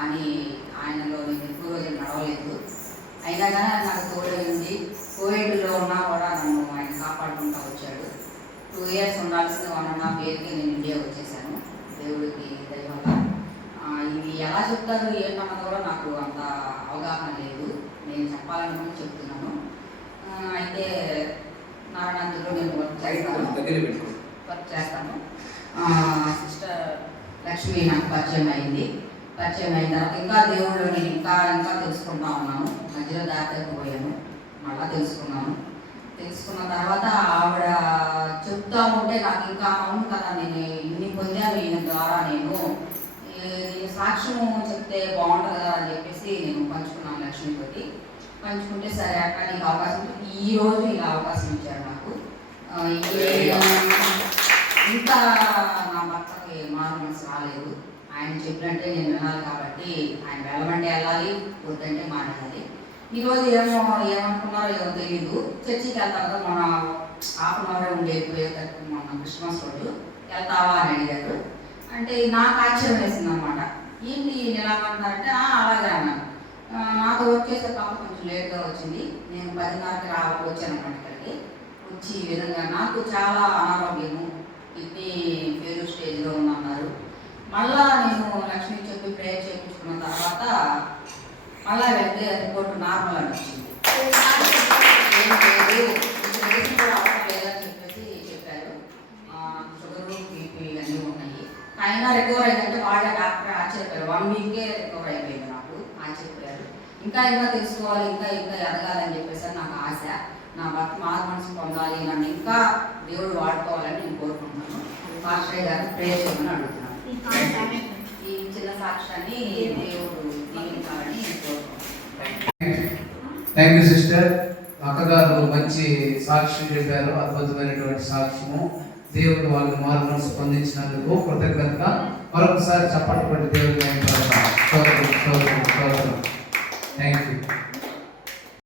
కానీ ఆయనలో నేను ఎక్కువ రోజులు నడవలేదు. అయినా కానీ నాకు తోడు ఉంది. కోవిడ్లో ఉన్నా కూడా నన్ను ఆయన కాపాడుకుంటూ వచ్చాడు. 2 years ఉండాల్సిన 1.5 yearకి నేను ఇండియా వచ్చేసాను. దేవుడికి దయ వల్ల. ఇవి ఎలా చెప్తారు ఏంటన్నది కూడా నాకు అంత అవగాహన లేదు. నేను చెప్పాలనుకుని చెప్తున్నాను. అయితే నారాయణలో నేను వర్క్ చేస్తాను. సిస్టర్ లక్ష్మి నాకు పరిచయం అయిన తర్వాత ఇంకా దేవుళ్ళు నేను ఇంకా తెలుసుకుంటా ఉన్నాను. మధ్యలో దాటకపోయాను, మళ్ళీ తెలుసుకున్న తర్వాత ఆవిడ చెప్తా ఉంటే నాకు ఇంకా అవును కదా, నేను ఇన్ని పొందాను ఈయన ద్వారా, నేను సాక్ష్యం చెప్తే బాగుంటుంది కదా అని చెప్పేసి నేను పంచుకున్నాను లక్ష్మితోటి. పంచుకుంటే సరే అక్క నీకు అవకాశం, ఈరోజు ఇలా అవకాశం ఇచ్చారు నాకు. ఇంకా నా భర్తకి మారు మనసు రాలేదు. ఆయన చెప్పినట్టే నేను వినాలి కాబట్టి ఆయన వెళ్ళమంటే వెళ్ళాలి, వద్దంటే మానేయాలి. ఈరోజు ఏమనుకున్నారో ఏమో తెలీదు. చర్చికి వెళ్తాను కదా, మన 1/2 hour ఉండేది మన క్రిస్మస్ రోజు వెళ్తావా అని అడిగారు. అంటే నాకు ఆశ్చర్యం వేసింది అనమాట. ఏంటి ఎలాగంటారంటే అలాగే అన్నాను. నాకు వర్క్ చేసే పాప కొంచెం లేట్గా వచ్చింది. నేను 10:30కి వచ్చాను అనమాట. ఇక్కడికి వచ్చి ఈ విధంగా నాకు చాలా అనారోగ్యము, కిడ్నీ పేరు స్టేజ్లో ఉందన్నారు. మళ్ళా నేను లక్ష్మికి చెప్పి ప్రేయర్ చేయించుకున్న తర్వాత మళ్ళా వెళ్తే రిపోర్ట్ నార్మల్ అని వచ్చింది. ఏం లేదు, కూడా అవసరం లేదని చెప్పేసి చెప్పారు. షుగరు, బీపీ అన్నీ ఉన్నాయి. అయినా రికవర్ అయిందంటే వాళ్ళ డాక్టర్ ఆశ్చర్యపోయారు. 1 weekకే రికవర్ అయిపోయింది. నాకు ఆశ్చర్యపోయారు. ఇంకా తెలుసుకోవాలి, ఇంకా ఎదగాలని చెప్పేసి నాకు ఆశ. నా భర్త మారు మనసు పొందాలి, నన్ను ఇంకా దేవుడు వాడుకోవాలని నేను కోరుకుంటున్నాను. పాస్టర్ గారు ప్రేయర్ చేయమని అడుగుతున్నాను. ఈ చిన్న సాక్ష్యాన్ని దేవుడు దీవించాలని నేను కోరుకుంటున్నాను. Thank you sister. అక్కగారు మంచి సాక్ష్యం చెప్పారు, అద్భుతమైనటువంటి సాక్ష్యము. దేవుడు వాళ్ళు మారు మనసు పొందించినందుకు కృతజ్ఞతగా మరొకసారి చప్పట్లు కొట్టి దేవుడు థ్యాంక్ యూ.